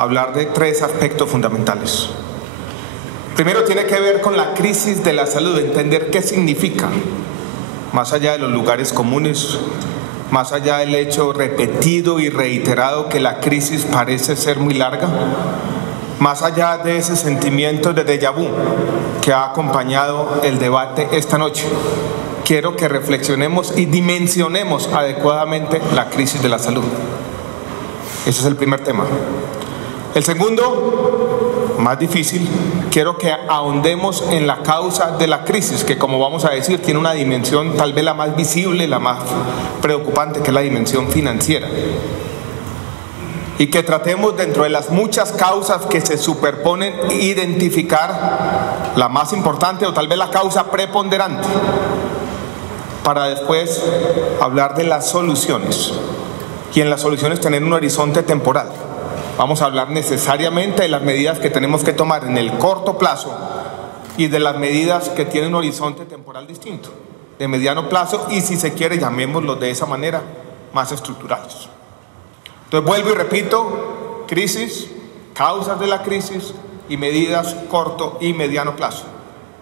hablar de tres aspectos fundamentales. Primero tiene que ver con la crisis de la salud, entender qué significa, más allá de los lugares comunes, más allá del hecho repetido y reiterado que la crisis parece ser muy larga, más allá de ese sentimiento de déjà vu que ha acompañado el debate esta noche. Quiero que reflexionemos y dimensionemos adecuadamente la crisis de la salud. Ese es el primer tema. El segundo, más difícil, quiero que ahondemos en la causa de la crisis, que como vamos a decir, tiene una dimensión tal vez la más visible, la más preocupante, que es la dimensión financiera. Y que tratemos dentro de las muchas causas que se superponen, identificar la más importante o tal vez la causa preponderante, para después hablar de las soluciones. Y en las soluciones tener un horizonte temporal. Vamos a hablar necesariamente de las medidas que tenemos que tomar en el corto plazo y de las medidas que tienen un horizonte temporal distinto, de mediano plazo y, si se quiere, llamémoslo de esa manera, más estructurales. Entonces vuelvo y repito: crisis, causas de la crisis y medidas corto y mediano plazo.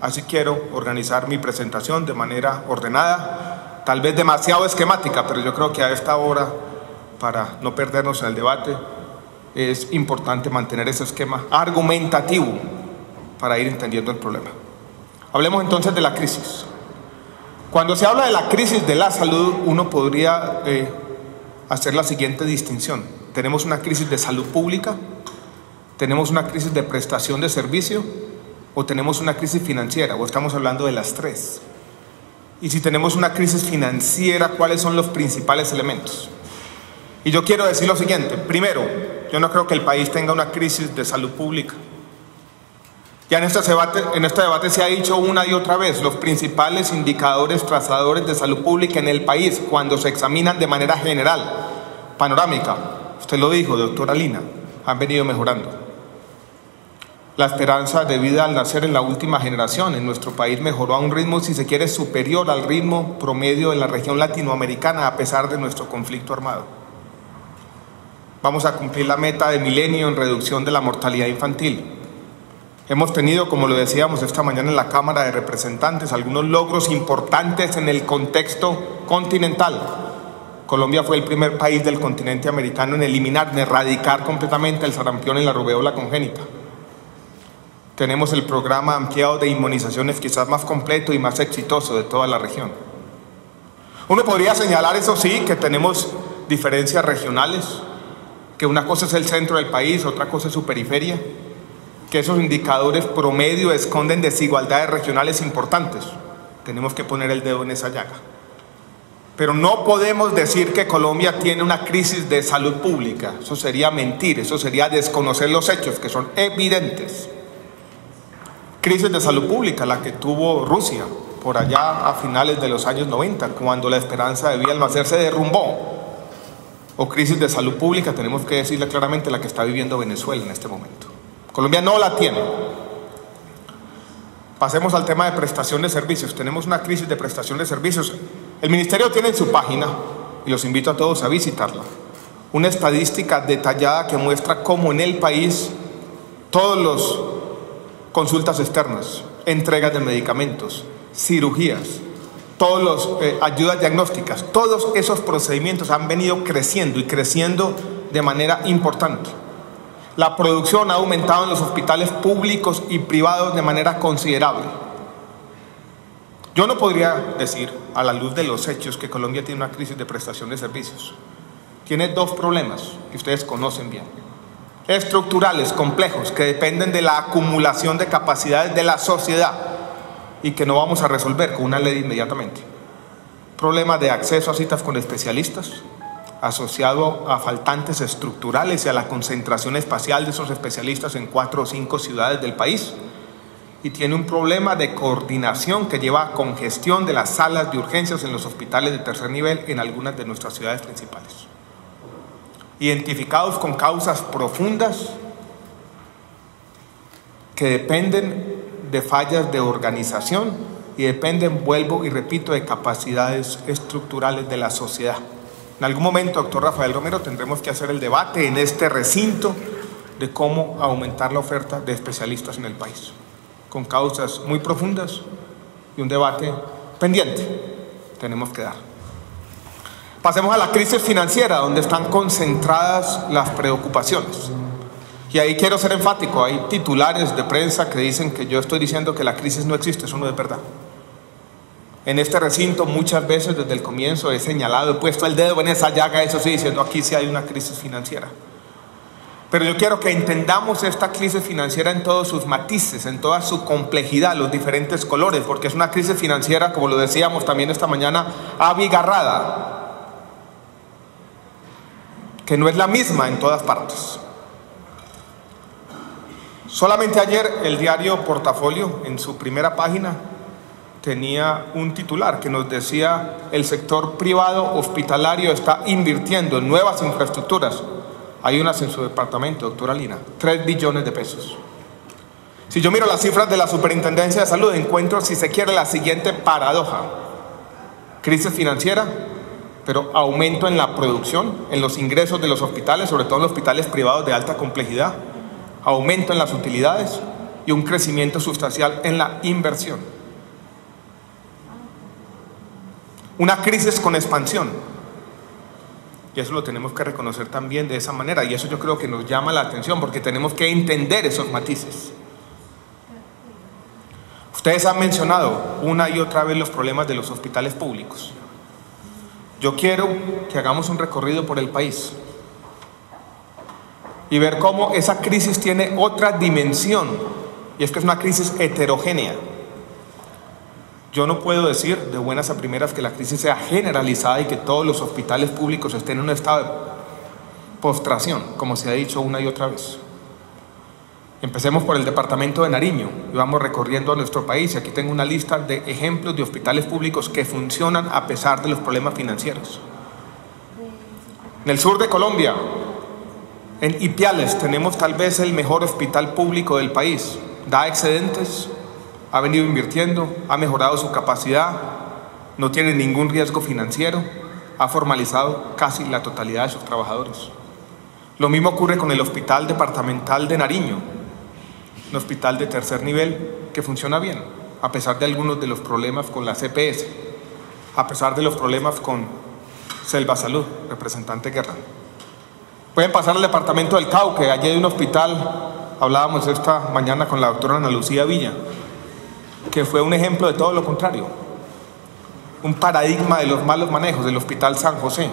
Así quiero organizar mi presentación de manera ordenada, tal vez demasiado esquemática, pero yo creo que a esta hora, para no perdernos en el debate, es importante mantener ese esquema argumentativo para ir entendiendo el problema. Hablemos entonces de la crisis. Cuando se habla de la crisis de la salud, uno podría hacer la siguiente distinción. Tenemos una crisis de salud pública, tenemos una crisis de prestación de servicio o tenemos una crisis financiera, o estamos hablando de las tres. Y si tenemos una crisis financiera, ¿cuáles son los principales elementos? Y yo quiero decir lo siguiente: primero, yo no creo que el país tenga una crisis de salud pública. Ya en este debate se ha dicho una y otra vez, los principales indicadores trazadores de salud pública en el país, cuando se examinan de manera general, panorámica, usted lo dijo, doctora Lina, han venido mejorando. La esperanza de vida al nacer en la última generación en nuestro país mejoró a un ritmo, si se quiere, superior al ritmo promedio de la región latinoamericana, a pesar de nuestro conflicto armado. Vamos a cumplir la meta de milenio en reducción de la mortalidad infantil. Hemos tenido, como lo decíamos esta mañana en la Cámara de Representantes, algunos logros importantes en el contexto continental. Colombia fue el primer país del continente americano en eliminar, en erradicar completamente el sarampión y la rubéola congénita. Tenemos el programa ampliado de inmunizaciones quizás más completo y más exitoso de toda la región. Uno podría señalar, eso sí, que tenemos diferencias regionales, que una cosa es el centro del país, otra cosa es su periferia, que esos indicadores promedio esconden desigualdades regionales importantes. Tenemos que poner el dedo en esa llaga. Pero no podemos decir que Colombia tiene una crisis de salud pública. Eso sería mentir, eso sería desconocer los hechos, que son evidentes. Crisis de salud pública, la que tuvo Rusia por allá a finales de los años 90, cuando la esperanza de vida al nacer se derrumbó. O crisis de salud pública, tenemos que decirle claramente, la que está viviendo Venezuela en este momento. Colombia no la tiene. Pasemos al tema de prestación de servicios. Tenemos una crisis de prestación de servicios. El Ministerio tiene en su página, y los invito a todos a visitarla, una estadística detallada que muestra cómo en el país todos los consultas externas, entregas de medicamentos, cirugías, todas las ayudas diagnósticas, todos esos procedimientos han venido creciendo y creciendo de manera importante. La producción ha aumentado en los hospitales públicos y privados de manera considerable. Yo no podría decir, a la luz de los hechos, que Colombia tiene una crisis de prestación de servicios. Tiene dos problemas que ustedes conocen bien, estructurales, complejos, que dependen de la acumulación de capacidades de la sociedad y que no vamos a resolver con una ley inmediatamente. Problemas de acceso a citas con especialistas, asociado a faltantes estructurales y a la concentración espacial de esos especialistas en 4 o 5 ciudades del país. Y tiene un problema de coordinación que lleva a congestión de las salas de urgencias en los hospitales de tercer nivel en algunas de nuestras ciudades principales. Identificados con causas profundas que dependen de fallas de organización y dependen, vuelvo y repito, de capacidades estructurales de la sociedad. En algún momento, doctor Rafael Romero, tendremos que hacer el debate en este recinto de cómo aumentar la oferta de especialistas en el país, con causas muy profundas y un debate pendiente tenemos que dar. Pasemos a la crisis financiera, donde están concentradas las preocupaciones. Y ahí quiero ser enfático, hay titulares de prensa que dicen que yo estoy diciendo que la crisis no existe, eso no es verdad. En este recinto muchas veces desde el comienzo he señalado, he puesto el dedo en esa llaga, eso sí, diciendo aquí sí hay una crisis financiera. Pero yo quiero que entendamos esta crisis financiera en todos sus matices, en toda su complejidad, los diferentes colores, porque es una crisis financiera, como lo decíamos también esta mañana, abigarrada, que no es la misma en todas partes. Solamente ayer el diario Portafolio, en su primera página, tenía un titular que nos decía: el sector privado hospitalario está invirtiendo en nuevas infraestructuras. Hay unas en su departamento, doctora Lina, 3 billones de pesos. Si yo miro las cifras de la Superintendencia de Salud, encuentro, si se quiere, la siguiente paradoja: crisis financiera, pero aumento en la producción, en los ingresos de los hospitales, sobre todo en los hospitales privados de alta complejidad, aumento en las utilidades y un crecimiento sustancial en la inversión. Una crisis con expansión. Y eso lo tenemos que reconocer también de esa manera, y eso yo creo que nos llama la atención, porque tenemos que entender esos matices. Ustedes han mencionado una y otra vez los problemas de los hospitales públicos. Yo quiero que hagamos un recorrido por el país y ver cómo esa crisis tiene otra dimensión, y es que es una crisis heterogénea. Yo no puedo decir de buenas a primeras que la crisis sea generalizada y que todos los hospitales públicos estén en un estado de postración, como se ha dicho una y otra vez. Empecemos por el departamento de Nariño y vamos recorriendo a nuestro país, y aquí tengo una lista de ejemplos de hospitales públicos que funcionan a pesar de los problemas financieros. En el sur de Colombia, en Ipiales, tenemos tal vez el mejor hospital público del país. Da excedentes, ha venido invirtiendo, ha mejorado su capacidad, no tiene ningún riesgo financiero, ha formalizado casi la totalidad de sus trabajadores. Lo mismo ocurre con el Hospital Departamental de Nariño, un hospital de tercer nivel que funciona bien, a pesar de algunos de los problemas con la CPS, a pesar de los problemas con Selva Salud, representante Guerra. Pueden pasar al departamento del Cauca. Allí hay un hospital, hablábamos esta mañana con la doctora Ana Lucía Villa, que fue un ejemplo de todo lo contrario, un paradigma de los malos manejos del Hospital San José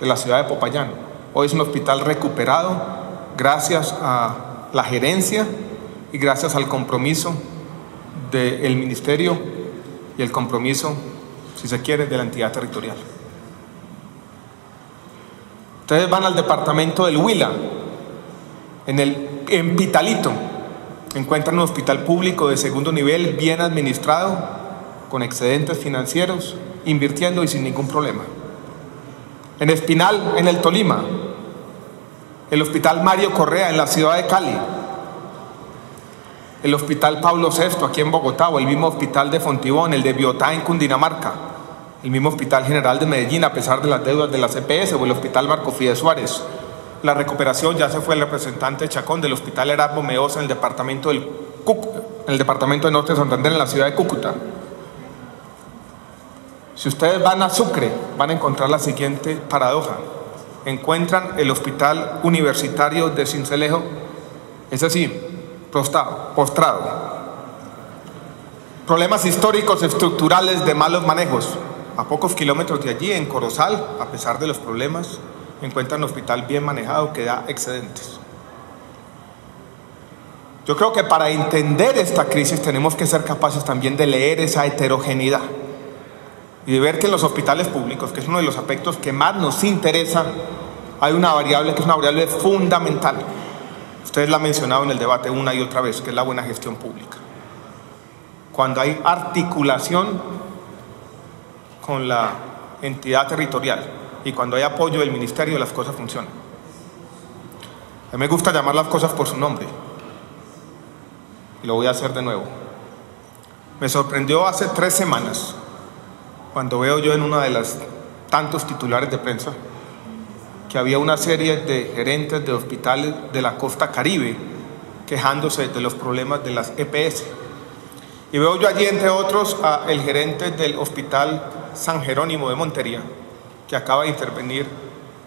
de la ciudad de Popayán. Hoy es un hospital recuperado gracias a la gerencia y gracias al compromiso del ministerio y el compromiso, si se quiere, de la entidad territorial. Ustedes van al departamento del Huila, en Pitalito, encuentran un hospital público de segundo nivel, bien administrado, con excedentes financieros, invirtiendo y sin ningún problema. En Espinal, en el Tolima, el Hospital Mario Correa en la ciudad de Cali, el Hospital Pablo VI aquí en Bogotá, o el mismo Hospital de Fontibón, el de Biotá en Cundinamarca, el mismo Hospital General de Medellín a pesar de las deudas de la CPS, o el Hospital Marco Fidel Suárez. La recuperación, ya se fue el representante Chacón, del Hospital Erasmo Meosa en el departamento de Norte de Santander, en la ciudad de Cúcuta. Si ustedes van a Sucre, van a encontrar la siguiente paradoja. Encuentran el Hospital Universitario de Sincelejo, ese sí, postrado. Problemas históricos, estructurales, de malos manejos. A pocos kilómetros de allí, en Corozal, a pesar de los problemas, encuentran un hospital bien manejado que da excedentes. Yo creo que para entender esta crisis tenemos que ser capaces también de leer esa heterogeneidad y de ver que en los hospitales públicos, que es uno de los aspectos que más nos interesa, hay una variable que es una variable fundamental. Ustedes la han mencionado en el debate una y otra vez, que es la buena gestión pública. Cuando hay articulación con la entidad territorial y cuando hay apoyo del ministerio, las cosas funcionan. A mí me gusta llamar las cosas por su nombre y lo voy a hacer de nuevo. Me sorprendió hace 3 semanas cuando veo yo en una de las tantos titulares de prensa que había una serie de gerentes de hospitales de la costa caribe quejándose de los problemas de las EPS. Y veo yo allí, entre otros, al gerente del Hospital San Jerónimo de Montería, que acaba de intervenir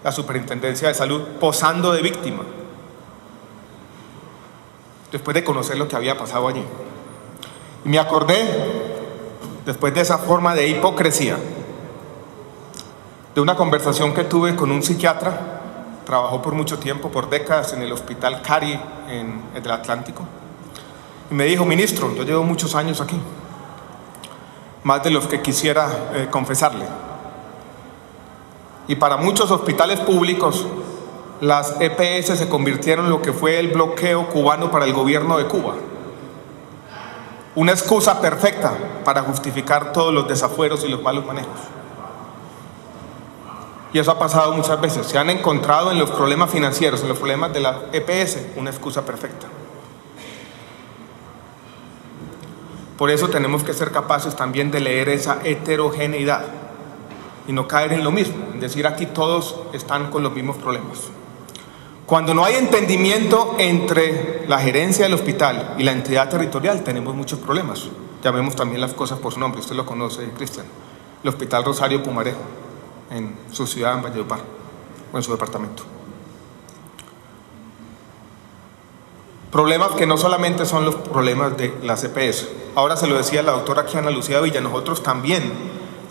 la Superintendencia de Salud posando de víctima, después de conocer lo que había pasado allí. Y me acordé, después de esa forma de hipocresía, de una conversación que tuve con un psiquiatra. Trabajó por mucho tiempo, por décadas, en el Hospital Cari en el Atlántico. Y me dijo: ministro, yo llevo muchos años aquí, más de los que quisiera confesarle. Y para muchos hospitales públicos, las EPS se convirtieron en lo que fue el bloqueo cubano para el gobierno de Cuba. Una excusa perfecta para justificar todos los desafueros y los malos manejos. Y eso ha pasado muchas veces. Se han encontrado en los problemas financieros, en los problemas de la EPS, una excusa perfecta. Por eso tenemos que ser capaces también de leer esa heterogeneidad y no caer en lo mismo, en decir aquí todos están con los mismos problemas. Cuando no hay entendimiento entre la gerencia del hospital y la entidad territorial, tenemos muchos problemas. Llamemos también las cosas por su nombre, usted lo conoce, Cristian. El Hospital Rosario Pumarejo, en su ciudad, en Valledupar, o en su departamento. Problemas que no solamente son los problemas de las EPS. Ahora se lo decía la doctora aquí, Ana Lucía Villa, nosotros también,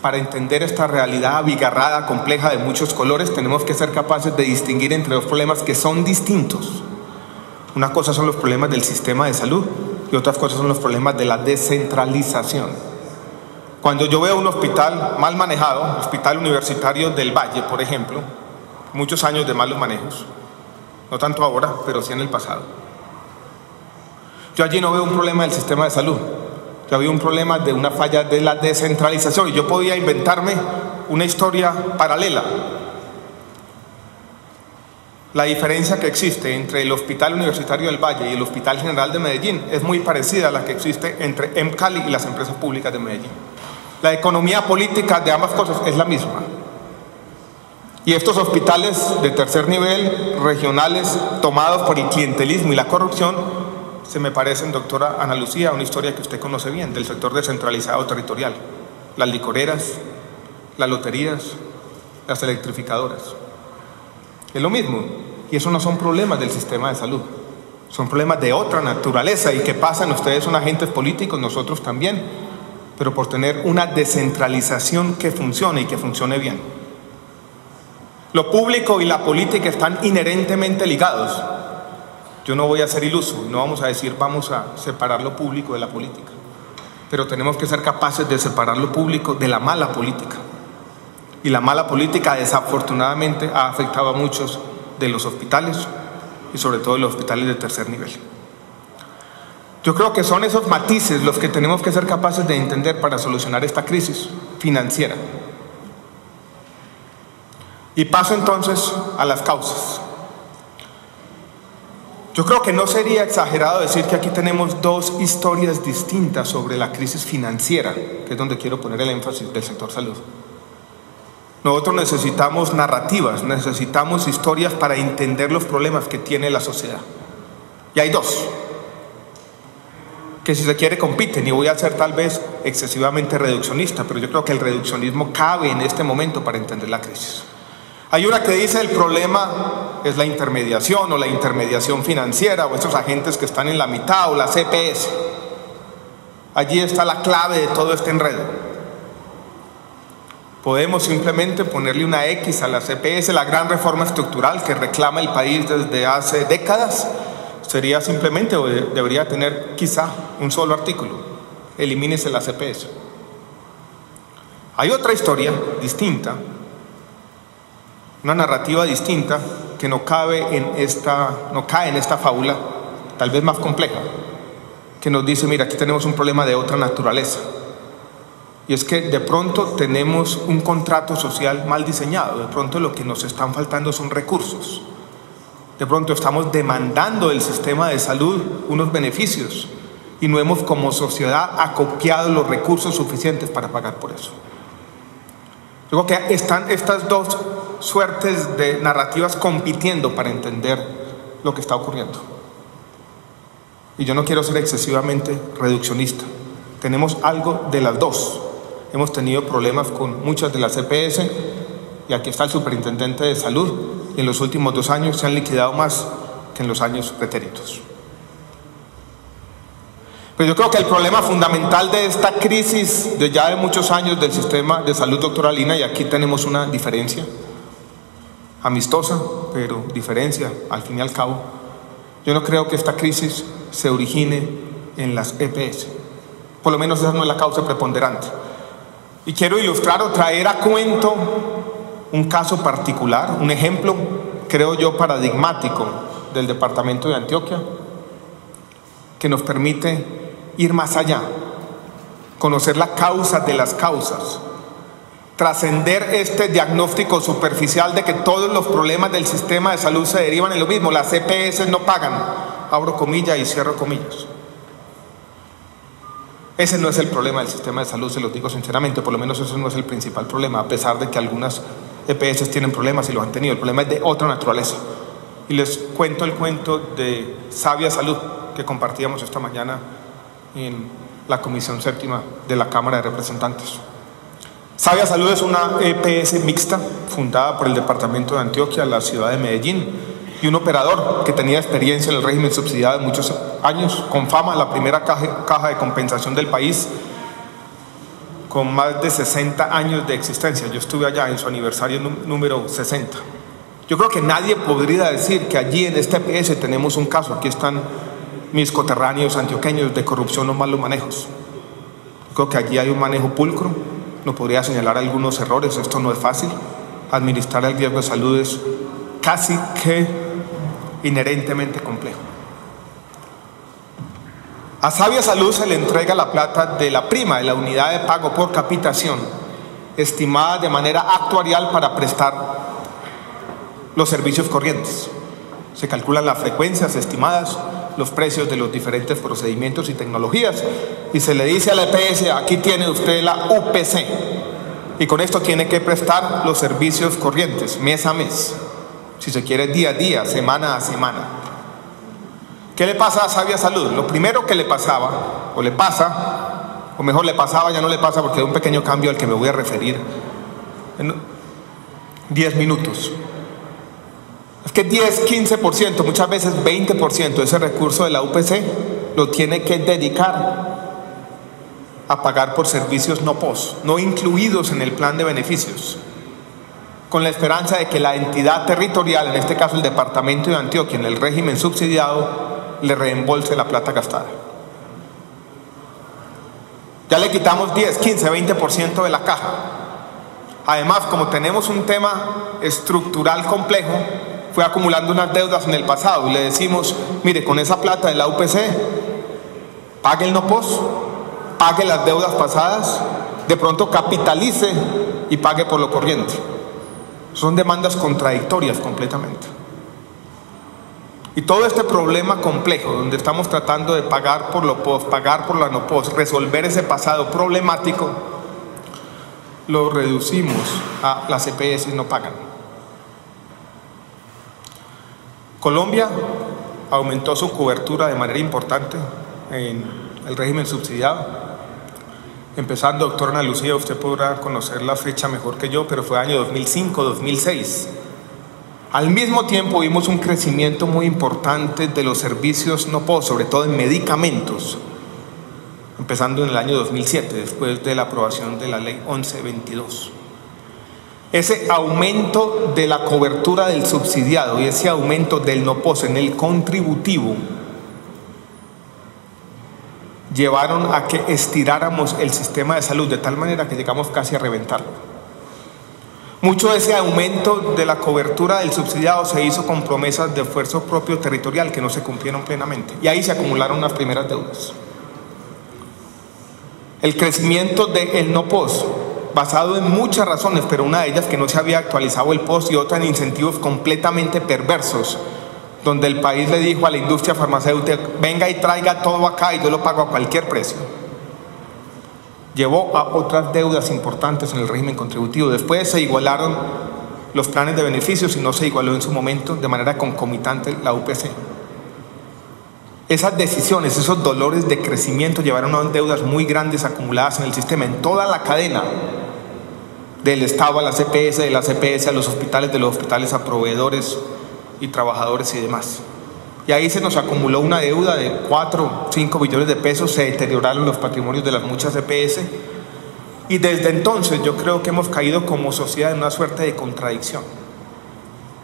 para entender esta realidad abigarrada, compleja, de muchos colores, tenemos que ser capaces de distinguir entre dos problemas que son distintos. Una cosa son los problemas del sistema de salud y otras cosas son los problemas de la descentralización. Cuando yo veo un hospital mal manejado, Hospital Universitario del Valle, por ejemplo, muchos años de malos manejos, no tanto ahora, pero sí en el pasado. Yo allí no veo un problema del sistema de salud, yo veo un problema de una falla de la descentralización, y yo podía inventarme una historia paralela. La diferencia que existe entre el Hospital Universitario del Valle y el Hospital General de Medellín es muy parecida a la que existe entre EMCALI y las empresas públicas de Medellín. La economía política de ambas cosas es la misma. Y estos hospitales de tercer nivel, regionales, tomados por el clientelismo y la corrupción, se me parecen, doctora Ana Lucía, a una historia que usted conoce bien, del sector descentralizado territorial. Las licoreras, las loterías, las electrificadoras. Es lo mismo, y eso no son problemas del sistema de salud, son problemas de otra naturaleza. ¿Y qué pasan? Ustedes son agentes políticos, nosotros también, pero por tener una descentralización que funcione y que funcione bien. Lo público y la política están inherentemente ligados. Yo no voy a ser iluso, no vamos a decir vamos a separar lo público de la política, pero tenemos que ser capaces de separar lo público de la mala política. Y la mala política desafortunadamente ha afectado a muchos de los hospitales y sobre todo los hospitales de tercer nivel. Yo creo que son esos matices los que tenemos que ser capaces de entender para solucionar esta crisis financiera. Y paso entonces a las causas. Yo creo que no sería exagerado decir que aquí tenemos dos historias distintas sobre la crisis financiera, que es donde quiero poner el énfasis del sector salud. Nosotros necesitamos narrativas, necesitamos historias para entender los problemas que tiene la sociedad. Y hay dos, que si se quiere compiten, y voy a ser tal vez excesivamente reduccionista, pero yo creo que el reduccionismo cabe en este momento para entender la crisis. Hay una que dice el problema es la intermediación o la intermediación financiera o esos agentes que están en la mitad o las EPS. Allí está la clave de todo este enredo. Podemos simplemente ponerle una X a las EPS. La gran reforma estructural que reclama el país desde hace décadas sería simplemente, o debería tener quizá un solo artículo: elimínese las EPS. Hay otra historia distinta, una narrativa distinta que no cae en esta fábula, tal vez más compleja, que nos dice: mira, aquí tenemos un problema de otra naturaleza. Y es que de pronto tenemos un contrato social mal diseñado, de pronto lo que nos están faltando son recursos. De pronto estamos demandando del sistema de salud unos beneficios y no hemos como sociedad acopiado los recursos suficientes para pagar por eso. Yo creo que están estas dos suertes de narrativas compitiendo para entender lo que está ocurriendo. Y yo no quiero ser excesivamente reduccionista. Tenemos algo de las dos. Hemos tenido problemas con muchas de las EPS, y aquí está el superintendente de salud, y en los últimos 2 años se han liquidado más que en los años pretéritos. Pero yo creo que el problema fundamental de esta crisis de ya de muchos años del sistema de salud, doctora Lina, y aquí tenemos una diferencia amistosa, pero diferencia al fin y al cabo, yo no creo que esta crisis se origine en las EPS. Por lo menos esa no es la causa preponderante. Y quiero ilustrar o traer a cuento un caso particular, un ejemplo, creo yo, paradigmático del departamento de Antioquia, que nos permite ir más allá, conocer la causa de las causas, trascender este diagnóstico superficial de que todos los problemas del sistema de salud se derivan en lo mismo. Las EPS no pagan, abro comillas y cierro comillas. Ese no es el problema del sistema de salud, se lo digo sinceramente, por lo menos ese no es el principal problema, a pesar de que algunas EPS tienen problemas y los han tenido. El problema es de otra naturaleza. Y les cuento el cuento de Sabia Salud que compartíamos esta mañana en la Comisión Séptima de la Cámara de Representantes. Sabia Salud es una EPS mixta fundada por el departamento de Antioquia, la ciudad de Medellín, y un operador que tenía experiencia en el régimen subsidiado de muchos años, con fama, la primera caja de compensación del país, con más de 60 años de existencia. Yo estuve allá en su aniversario número 60. Yo creo que nadie podría decir que allí en este EPS tenemos un caso. Aquí están mis coterráneos antioqueños de corrupción o malos manejos. Yo creo que allí hay un manejo pulcro. No podría señalar algunos errores, esto no es fácil. Administrar el riesgo de salud es casi que inherentemente complejo. A Sabia Salud se le entrega la plata de la prima de la unidad de pago por capitación, estimada de manera actuarial para prestar los servicios corrientes. Se calculan las frecuencias estimadas, los precios de los diferentes procedimientos y tecnologías, y se le dice a la EPS: aquí tiene usted la UPC, y con esto tiene que prestar los servicios corrientes mes a mes, si se quiere día a día, semana a semana. ¿Qué le pasa a Sabia Salud? Lo primero que le pasaba, o le pasa, o mejor le pasaba, ya no le pasa porque hay un pequeño cambio al que me voy a referir en 10 minutos. Es que 10, 15%, muchas veces 20% de ese recurso de la UPC lo tiene que dedicar a pagar por servicios no POS, no incluidos en el plan de beneficios, con la esperanza de que la entidad territorial, en este caso el departamento de Antioquia, en el régimen subsidiado, le reembolse la plata gastada. Ya le quitamos 10, 15, 20% de la caja. Además, como tenemos un tema estructural complejo, fue acumulando unas deudas en el pasado y le decimos: mire, con esa plata de la UPC, pague el no POS, pague las deudas pasadas, de pronto capitalice y pague por lo corriente. Son demandas contradictorias completamente. Y todo este problema complejo, donde estamos tratando de pagar por lo POS, pagar por la no POS, resolver ese pasado problemático, lo reducimos a las EPS no pagan. Colombia aumentó su cobertura de manera importante en el régimen subsidiado. Empezando, doctora Ana Lucía, usted podrá conocer la fecha mejor que yo, pero fue año 2005, 2006. Al mismo tiempo vimos un crecimiento muy importante de los servicios no POS, sobre todo en medicamentos, empezando en el año 2007, después de la aprobación de la ley 1122. Ese aumento de la cobertura del subsidiado y ese aumento del no POS en el contributivo llevaron a que estiráramos el sistema de salud de tal manera que llegamos casi a reventarlo. Mucho de ese aumento de la cobertura del subsidiado se hizo con promesas de esfuerzo propio territorial que no se cumplieron plenamente, y ahí se acumularon las primeras deudas. El crecimiento del no POS, basado en muchas razones, pero una de ellas que no se había actualizado el POS, y otra en incentivos completamente perversos, donde el país le dijo a la industria farmacéutica: venga y traiga todo acá y yo lo pago a cualquier precio, llevó a otras deudas importantes en el régimen contributivo. Después se igualaron los planes de beneficios y no se igualó en su momento de manera concomitante la UPC. Esas decisiones, esos dolores de crecimiento llevaron a deudas muy grandes acumuladas en el sistema, en toda la cadena, del Estado a la CPS, de la CPS a los hospitales a proveedores y trabajadores y demás. Y ahí se nos acumuló una deuda de 4, 5 billones de pesos, se deterioraron los patrimonios de las muchas CPS, y desde entonces yo creo que hemos caído como sociedad en una suerte de contradicción.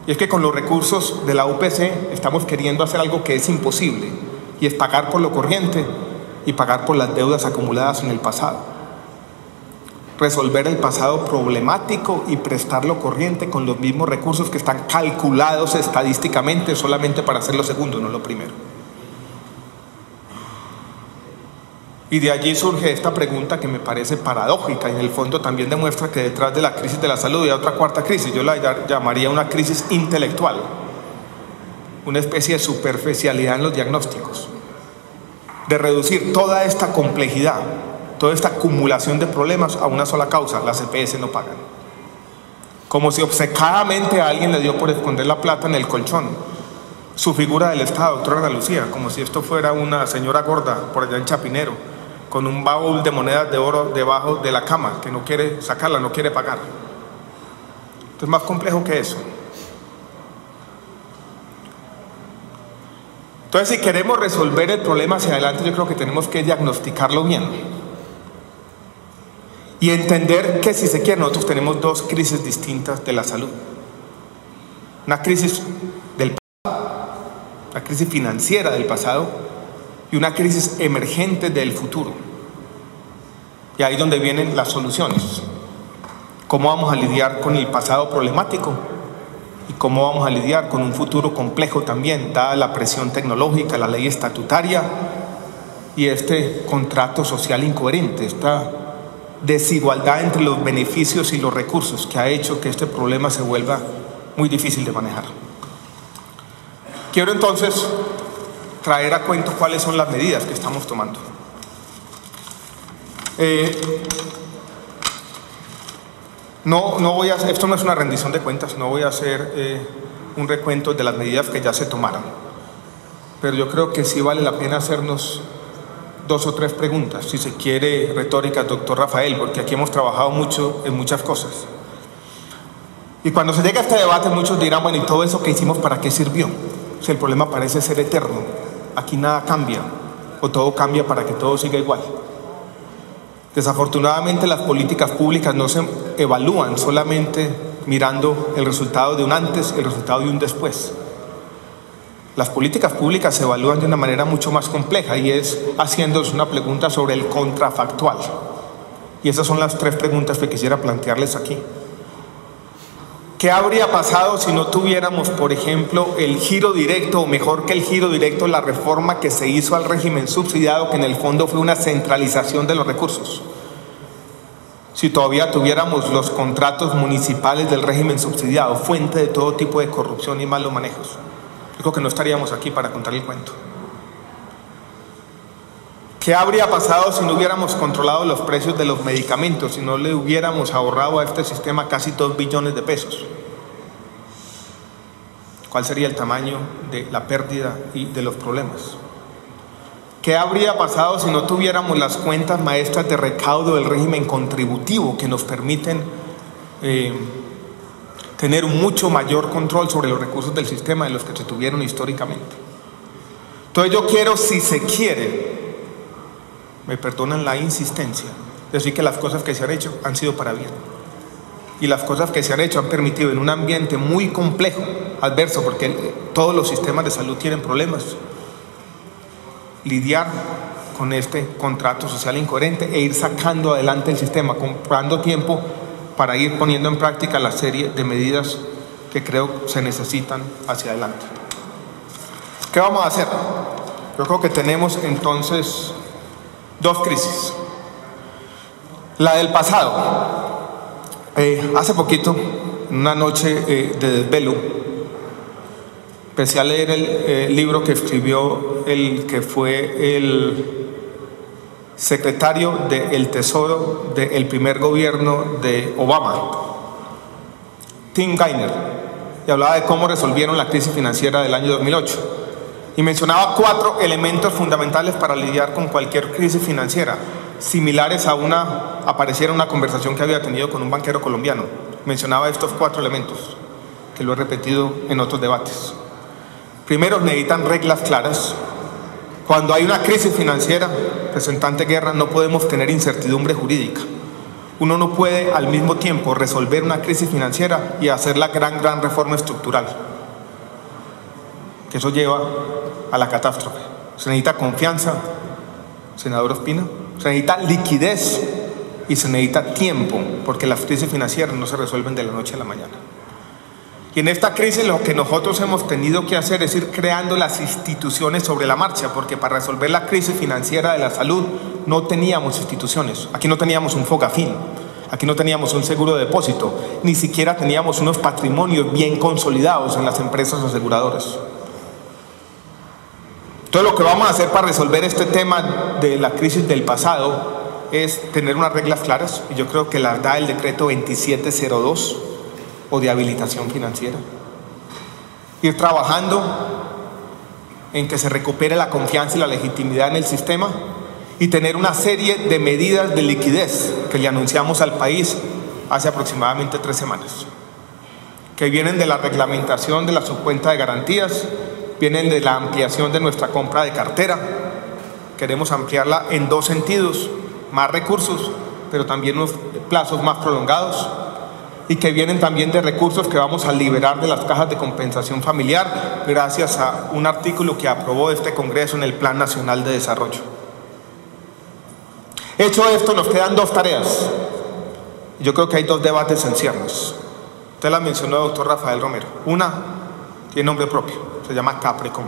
Y es que con los recursos de la UPC estamos queriendo hacer algo que es imposible, y es pagar por lo corriente y pagar por las deudas acumuladas en el pasado. Resolver el pasado problemático y prestar lo corriente con los mismos recursos que están calculados estadísticamente solamente para hacer lo segundo, no lo primero. Y de allí surge esta pregunta que me parece paradójica y en el fondo también demuestra que detrás de la crisis de la salud hay otra cuarta crisis. Yo la llamaría una crisis intelectual, una especie de superficialidad en los diagnósticos, de reducir toda esta complejidad, toda esta acumulación de problemas a una sola causa: las EPS no pagan. Como si obcecadamente a alguien le dio por esconder la plata en el colchón su figura del Estado, doctora Ana Lucía, como si esto fuera una señora gorda por allá en Chapinero, con un baúl de monedas de oro debajo de la cama, que no quiere sacarla, no quiere pagar. Esto es más complejo que eso. Entonces, si queremos resolver el problema hacia adelante, yo creo que tenemos que diagnosticarlo bien y entender que, si se quiere, nosotros tenemos dos crisis distintas de la salud. Una crisis del pasado, una crisis financiera del pasado y una crisis emergente del futuro. Y ahí es donde vienen las soluciones. ¿Cómo vamos a lidiar con el pasado problemático? ¿Y cómo vamos a lidiar con un futuro complejo también, dada la presión tecnológica, la ley estatutaria y este contrato social incoherente, esta desigualdad entre los beneficios y los recursos que ha hecho que este problema se vuelva muy difícil de manejar? Quiero entonces traer a cuento cuáles son las medidas que estamos tomando. Esto no es una rendición de cuentas, no voy a hacer un recuento de las medidas que ya se tomaron, pero yo creo que sí vale la pena hacernos 2 o 3 preguntas, si se quiere retóricas, doctor Rafael, porque aquí hemos trabajado mucho en muchas cosas. Y cuando se llega a este debate, muchos dirán: bueno, ¿y todo eso que hicimos para qué sirvió? Si el problema parece ser eterno, aquí nada cambia, o todo cambia para que todo siga igual. Desafortunadamente, las políticas públicas no se evalúan solamente mirando el resultado de un antes, el resultado de un después. Las políticas públicas se evalúan de una manera mucho más compleja, y es haciéndose una pregunta sobre el contrafactual. Y esas son las 3 preguntas que quisiera plantearles aquí. ¿Qué habría pasado si no tuviéramos, por ejemplo, el giro directo, o mejor que el giro directo, la reforma que se hizo al régimen subsidiado, que en el fondo fue una centralización de los recursos? Si todavía tuviéramos los contratos municipales del régimen subsidiado, fuente de todo tipo de corrupción y malos manejos, yo creo que no estaríamos aquí para contar el cuento. ¿Qué habría pasado si no hubiéramos controlado los precios de los medicamentos, si no le hubiéramos ahorrado a este sistema casi 2 billones de pesos? ¿Cuál sería el tamaño de la pérdida y de los problemas? ¿Qué habría pasado si no tuviéramos las cuentas maestras de recaudo del régimen contributivo, que nos permiten tener un mucho mayor control sobre los recursos del sistema de los que se tuvieron históricamente? Entonces yo quiero, si se quiere, me perdonan la insistencia, decir que las cosas que se han hecho han sido para bien. Y las cosas que se han hecho han permitido, en un ambiente muy complejo, adverso, porque todos los sistemas de salud tienen problemas, lidiar con este contrato social incoherente e ir sacando adelante el sistema, comprando tiempo para ir poniendo en práctica la serie de medidas que creo se necesitan hacia adelante. ¿Qué vamos a hacer? Yo creo que tenemos entonces 2 crisis. La del pasado. Hace poquito, en una noche de desvelo, empecé a leer el libro que escribió el que fue el secretario del Tesoro del primer gobierno de Obama, Tim Geithner, y hablaba de cómo resolvieron la crisis financiera del año 2008. Y mencionaba 4 elementos fundamentales para lidiar con cualquier crisis financiera, similares a apareciera una conversación que había tenido con un banquero colombiano. Mencionaba estos 4 elementos, que lo he repetido en otros debates. Primero, necesitan reglas claras. Cuando hay una crisis financiera, representante Guerra, no podemos tener incertidumbre jurídica. Uno no puede al mismo tiempo resolver una crisis financiera y hacer la gran reforma estructural, que eso lleva a la catástrofe. Se necesita confianza, senador Ospina, se necesita liquidez y se necesita tiempo, porque las crisis financieras no se resuelven de la noche a la mañana. Y en esta crisis lo que nosotros hemos tenido que hacer es ir creando las instituciones sobre la marcha, porque para resolver la crisis financiera de la salud no teníamos instituciones. Aquí no teníamos un Fogafín, aquí no teníamos un seguro de depósito, ni siquiera teníamos unos patrimonios bien consolidados en las empresas aseguradoras. Entonces lo que vamos a hacer para resolver este tema de la crisis del pasado es tener unas reglas claras, y yo creo que las da el decreto 2702 o de habilitación financiera. Ir trabajando en que se recupere la confianza y la legitimidad en el sistema y tener una serie de medidas de liquidez que le anunciamos al país hace aproximadamente 3 semanas, que vienen de la reglamentación de la subcuenta de garantías, vienen de la ampliación de nuestra compra de cartera. Queremos ampliarla en 2 sentidos, más recursos, pero también unos plazos más prolongados, y que vienen también de recursos que vamos a liberar de las cajas de compensación familiar gracias a un artículo que aprobó este Congreso en el Plan Nacional de Desarrollo. Hecho esto, nos quedan 2 tareas. Yo creo que hay 2 debates en ciernes. Usted la mencionó, doctor Rafael Romero. Una tiene nombre propio, se llama Caprecom.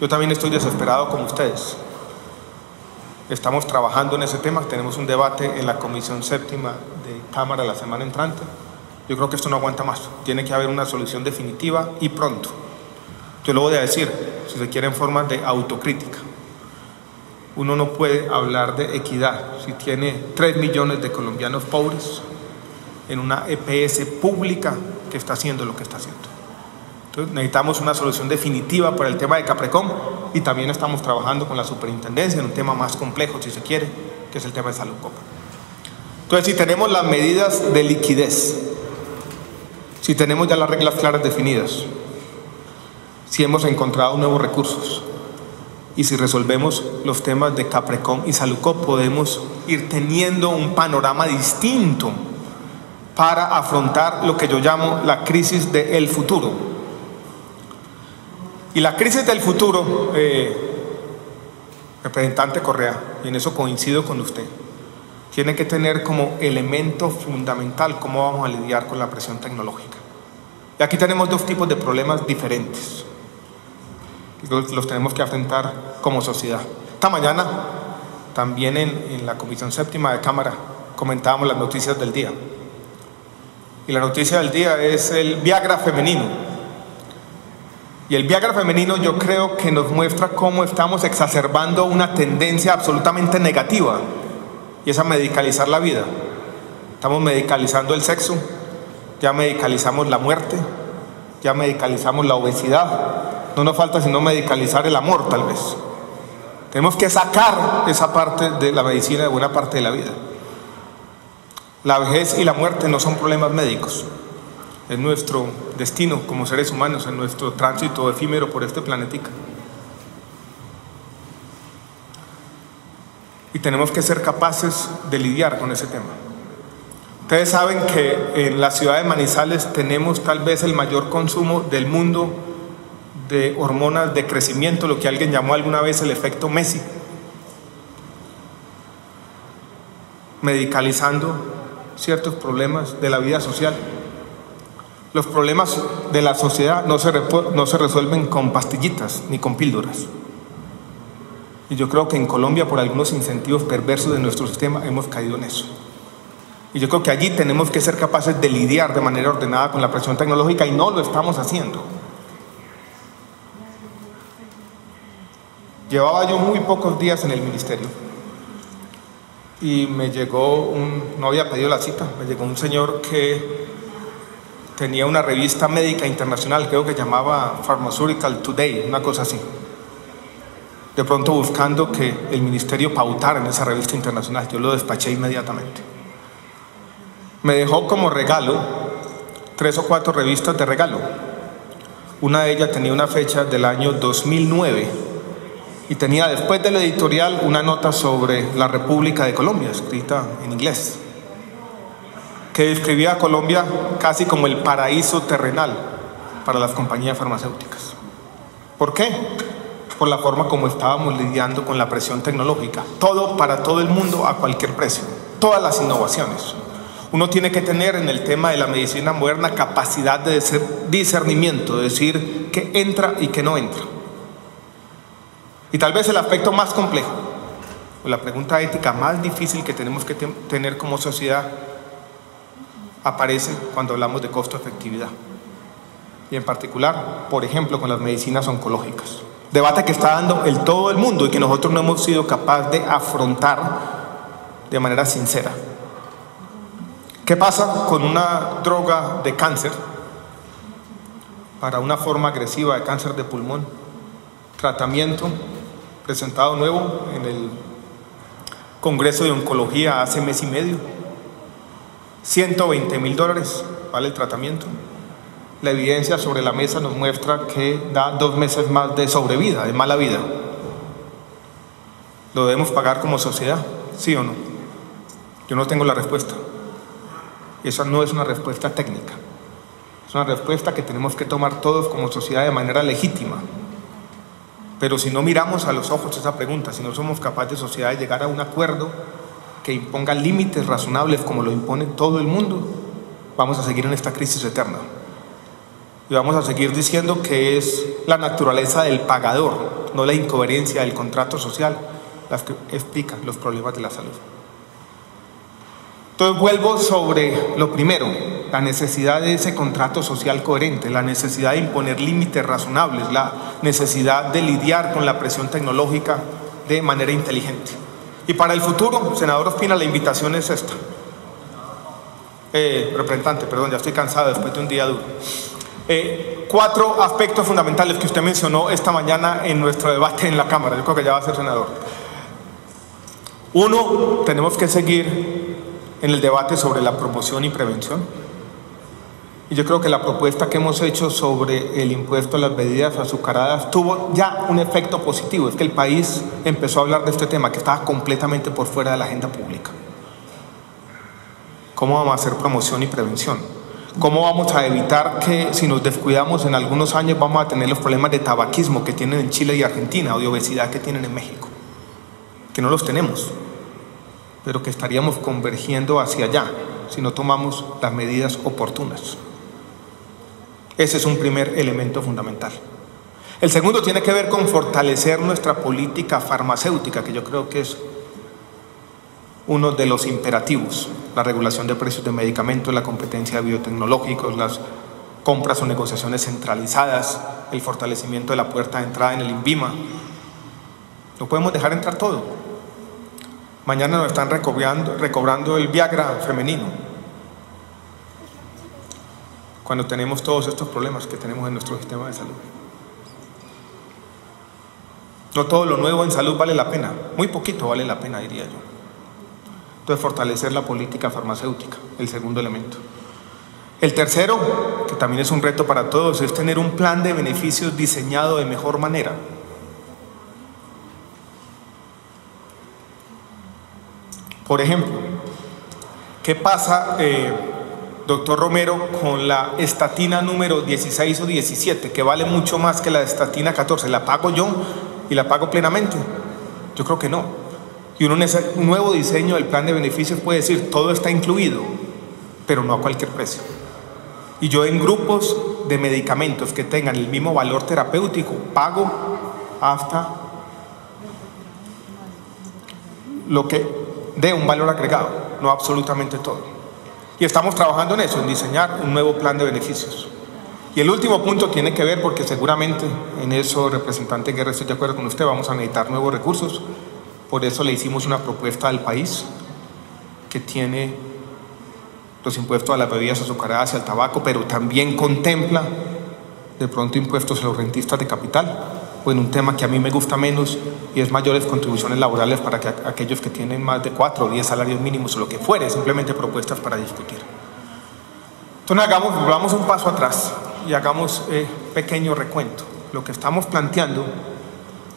Yo también estoy desesperado como ustedes. Estamos trabajando en ese tema, tenemos un debate en la Comisión Séptima de Cámara la semana entrante. Yo creo que esto no aguanta más, tiene que haber una solución definitiva y pronto. Yo lo voy a decir, si se quiere, en forma de autocrítica. Uno no puede hablar de equidad si tiene 3 millones de colombianos pobres en una EPS pública que está haciendo lo que está haciendo. Entonces necesitamos una solución definitiva para el tema de Caprecom, y también estamos trabajando con la superintendencia en un tema más complejo, si se quiere, que es el tema de Saludcopa. Entonces, si tenemos las medidas de liquidez, si tenemos ya las reglas claras definidas, si hemos encontrado nuevos recursos y si resolvemos los temas de Caprecom y Saludcopa, podemos ir teniendo un panorama distinto para afrontar lo que yo llamo la crisis del futuro. Y la crisis del futuro, representante Correa, y en eso coincido con usted, tiene que tener como elemento fundamental cómo vamos a lidiar con la presión tecnológica. Y aquí tenemos 2 tipos de problemas diferentes. Los tenemos que afrontar como sociedad. Esta mañana, también en la Comisión Séptima de Cámara, comentábamos las noticias del día. Y la noticia del día es el Viagra femenino. Y el Viagra femenino yo creo que nos muestra cómo estamos exacerbando una tendencia absolutamente negativa, y es a medicalizar la vida. Estamos medicalizando el sexo, ya medicalizamos la muerte, ya medicalizamos la obesidad. No nos falta sino medicalizar el amor, tal vez. Tenemos que sacar esa parte de la medicina de buena parte de la vida. La vejez y la muerte no son problemas médicos. Es nuestro destino como seres humanos, en nuestro tránsito efímero por este planetica. Y tenemos que ser capaces de lidiar con ese tema. Ustedes saben que en la ciudad de Manizales tenemos tal vez el mayor consumo del mundo de hormonas de crecimiento, lo que alguien llamó alguna vez el efecto Messi. Medicalizando ciertos problemas de la vida social. Los problemas de la sociedad no se resuelven con pastillitas ni con píldoras. Y yo creo que en Colombia, por algunos incentivos perversos de nuestro sistema, hemos caído en eso. Y yo creo que allí tenemos que ser capaces de lidiar de manera ordenada con la presión tecnológica, y no lo estamos haciendo. Llevaba yo muy pocos días en el ministerio y me llegó no había pedido la cita, me llegó un señor que tenía una revista médica internacional, creo que llamaba Pharmaceutical Today, una cosa así. De pronto buscando que el ministerio pautara en esa revista internacional, yo lo despaché inmediatamente. Me dejó como regalo 3 o 4 revistas de regalo. Una de ellas tenía una fecha del año 2009 y tenía después del editorial una nota sobre la República de Colombia, escrita en inglés, que describía a Colombia casi como el paraíso terrenal para las compañías farmacéuticas. ¿Por qué? Por la forma como estábamos lidiando con la presión tecnológica. Todo para todo el mundo a cualquier precio. Todas las innovaciones. Uno tiene que tener en el tema de la medicina moderna capacidad de discernimiento, de decir qué entra y qué no entra. Y tal vez el aspecto más complejo, o la pregunta ética más difícil que tenemos que tener como sociedad, aparece cuando hablamos de costo-efectividad. Y en particular, por ejemplo, con las medicinas oncológicas. Debate que está dando todo el mundo y que nosotros no hemos sido capaces de afrontar de manera sincera. ¿Qué pasa con una droga de cáncer para una forma agresiva de cáncer de pulmón? Tratamiento presentado nuevo en el Congreso de Oncología hace mes y medio. $120.000 vale el tratamiento. La evidencia sobre la mesa nos muestra que da 2 meses más de sobrevida, de mala vida. ¿Lo debemos pagar como sociedad? ¿Sí o no? Yo no tengo la respuesta. Esa no es una respuesta técnica. Es una respuesta que tenemos que tomar todos como sociedad de manera legítima. Pero si no miramos a los ojos esa pregunta, si no somos capaces de sociedad de llegar a un acuerdo que imponga límites razonables como lo impone todo el mundo, vamos a seguir en esta crisis eterna. Y vamos a seguir diciendo que es la naturaleza del pagador, no la incoherencia del contrato social, las que explican los problemas de la salud. Entonces vuelvo sobre lo primero, la necesidad de ese contrato social coherente, la necesidad de imponer límites razonables, la necesidad de lidiar con la presión tecnológica de manera inteligente. Y para el futuro, senador Ospina, la invitación es esta. Representante, perdón, ya estoy cansado después de un día duro. 4 aspectos fundamentales que usted mencionó esta mañana en nuestro debate en la Cámara. Yo creo que ya va a ser senador. 1, tenemos que seguir en el debate sobre la promoción y prevención. Y yo creo que la propuesta que hemos hecho sobre el impuesto a las bebidas azucaradas tuvo ya un efecto positivo. Es que el país empezó a hablar de este tema que estaba completamente por fuera de la agenda pública. ¿Cómo vamos a hacer promoción y prevención? ¿Cómo vamos a evitar que si nos descuidamos en algunos años vamos a tener los problemas de tabaquismo que tienen en Chile y Argentina o de obesidad que tienen en México? Que no los tenemos, pero que estaríamos convergiendo hacia allá si no tomamos las medidas oportunas. Ese es un primer elemento fundamental. El segundo tiene que ver con fortalecer nuestra política farmacéutica, que yo creo que es uno de los imperativos: la regulación de precios de medicamentos, la competencia de biotecnológicos, las compras o negociaciones centralizadas, el fortalecimiento de la puerta de entrada en el INVIMA. No podemos dejar entrar todo. Mañana nos están recobrando el Viagra femenino, cuando tenemos todos estos problemas que tenemos en nuestro sistema de salud. No todo lo nuevo en salud vale la pena, muy poquito vale la pena, diría yo. Entonces, fortalecer la política farmacéutica, el segundo elemento. El tercero, que también es un reto para todos, es tener un plan de beneficios diseñado de mejor manera. Por ejemplo, ¿qué pasa, doctor Romero, con la estatina número 16 o 17, que vale mucho más que la estatina 14? ¿La pago yo y la pago plenamente? Yo creo que no. Y un nuevo diseño del plan de beneficios puede decir, todo está incluido, pero no a cualquier precio. Y yo en grupos de medicamentos que tengan el mismo valor terapéutico, pago hasta lo que dé un valor agregado, no absolutamente todo. Y estamos trabajando en eso, en diseñar un nuevo plan de beneficios. Y el último punto tiene que ver, porque seguramente en eso, representante Guerra, estoy de acuerdo con usted, vamos a necesitar nuevos recursos. Por eso le hicimos una propuesta al país que tiene los impuestos a las bebidas azucaradas y al tabaco, pero también contempla de pronto impuestos a los rentistas de capital, o en un tema que a mí me gusta menos, y es mayores contribuciones laborales para que aquellos que tienen más de 4 o 10 salarios mínimos o lo que fuere, simplemente propuestas para discutir. Entonces volvamos un paso atrás y hagamos pequeño recuento. Lo que estamos planteando,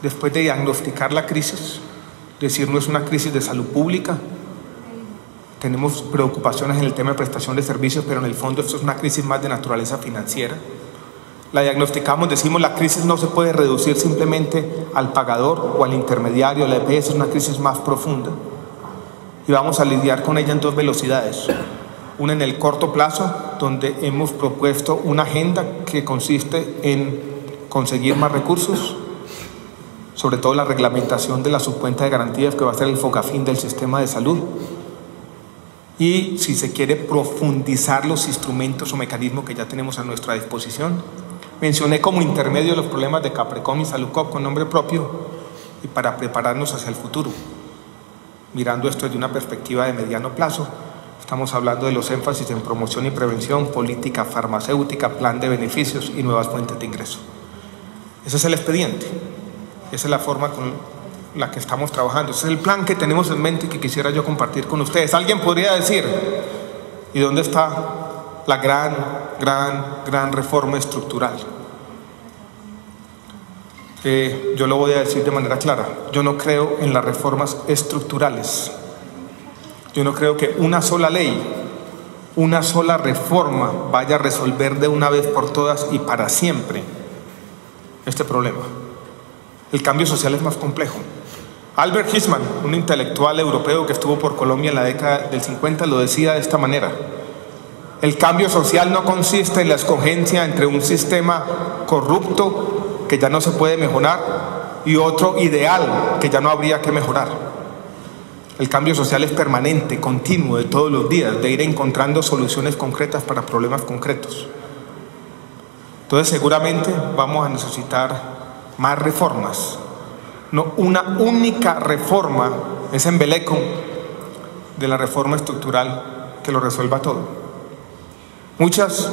después de diagnosticar la crisis, decir no es una crisis de salud pública, tenemos preocupaciones en el tema de prestación de servicios, pero en el fondo esto es una crisis más de naturaleza financiera. La diagnosticamos, decimos la crisis no se puede reducir simplemente al pagador o al intermediario, la EPS es una crisis más profunda y vamos a lidiar con ella en 2 velocidades. Una en el corto plazo, donde hemos propuesto una agenda que consiste en conseguir más recursos, sobre todo la reglamentación de la subcuenta de garantías que va a ser el focafín del sistema de salud, y si se quiere profundizar los instrumentos o mecanismos que ya tenemos a nuestra disposición. Mencioné como intermedio los problemas de Caprecom y Saludcop con nombre propio y para prepararnos hacia el futuro. Mirando esto desde una perspectiva de mediano plazo, estamos hablando de los énfasis en promoción y prevención, política farmacéutica, plan de beneficios y nuevas fuentes de ingreso. Ese es el expediente, esa es la forma con la que estamos trabajando, ese es el plan que tenemos en mente y que quisiera yo compartir con ustedes. Alguien podría decir, ¿y dónde está la gran reforma estructural? Yo lo voy a decir de manera clara, yo no creo en las reformas estructurales. Yo no creo que una sola ley, una sola reforma vaya a resolver de una vez por todas y para siempre este problema. El cambio social es más complejo. Albert Hirschman, un intelectual europeo que estuvo por Colombia en la década del 50, lo decía de esta manera: el cambio social no consiste en la escogencia entre un sistema corrupto que ya no se puede mejorar y otro ideal que ya no habría que mejorar. El cambio social es permanente, continuo, de todos los días, de ir encontrando soluciones concretas para problemas concretos. Entonces seguramente vamos a necesitar más reformas, no una única reforma, ese embeleco de la reforma estructural que lo resuelva todo. Muchas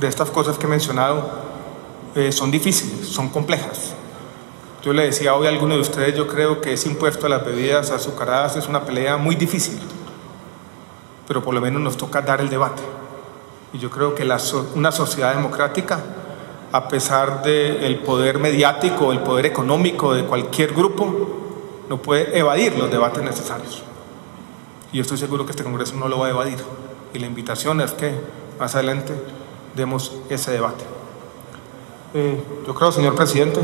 de estas cosas que he mencionado son difíciles, son complejas. Yo le decía hoy a alguno de ustedes, yo creo que ese impuesto a las bebidas azucaradas es una pelea muy difícil, pero por lo menos nos toca dar el debate. Y yo creo que una sociedad democrática, a pesar del poder mediático, el poder económico de cualquier grupo, no puede evadir los debates necesarios. Y yo estoy seguro que este Congreso no lo va a evadir. Y la invitación es que más adelante demos ese debate. Yo creo, señor presidente,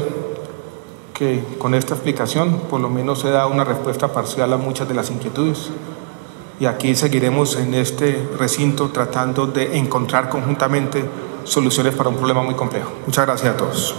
que con esta explicación por lo menos se da una respuesta parcial a muchas de las inquietudes. Y aquí seguiremos en este recinto tratando de encontrar conjuntamente soluciones para un problema muy complejo. Muchas gracias a todos.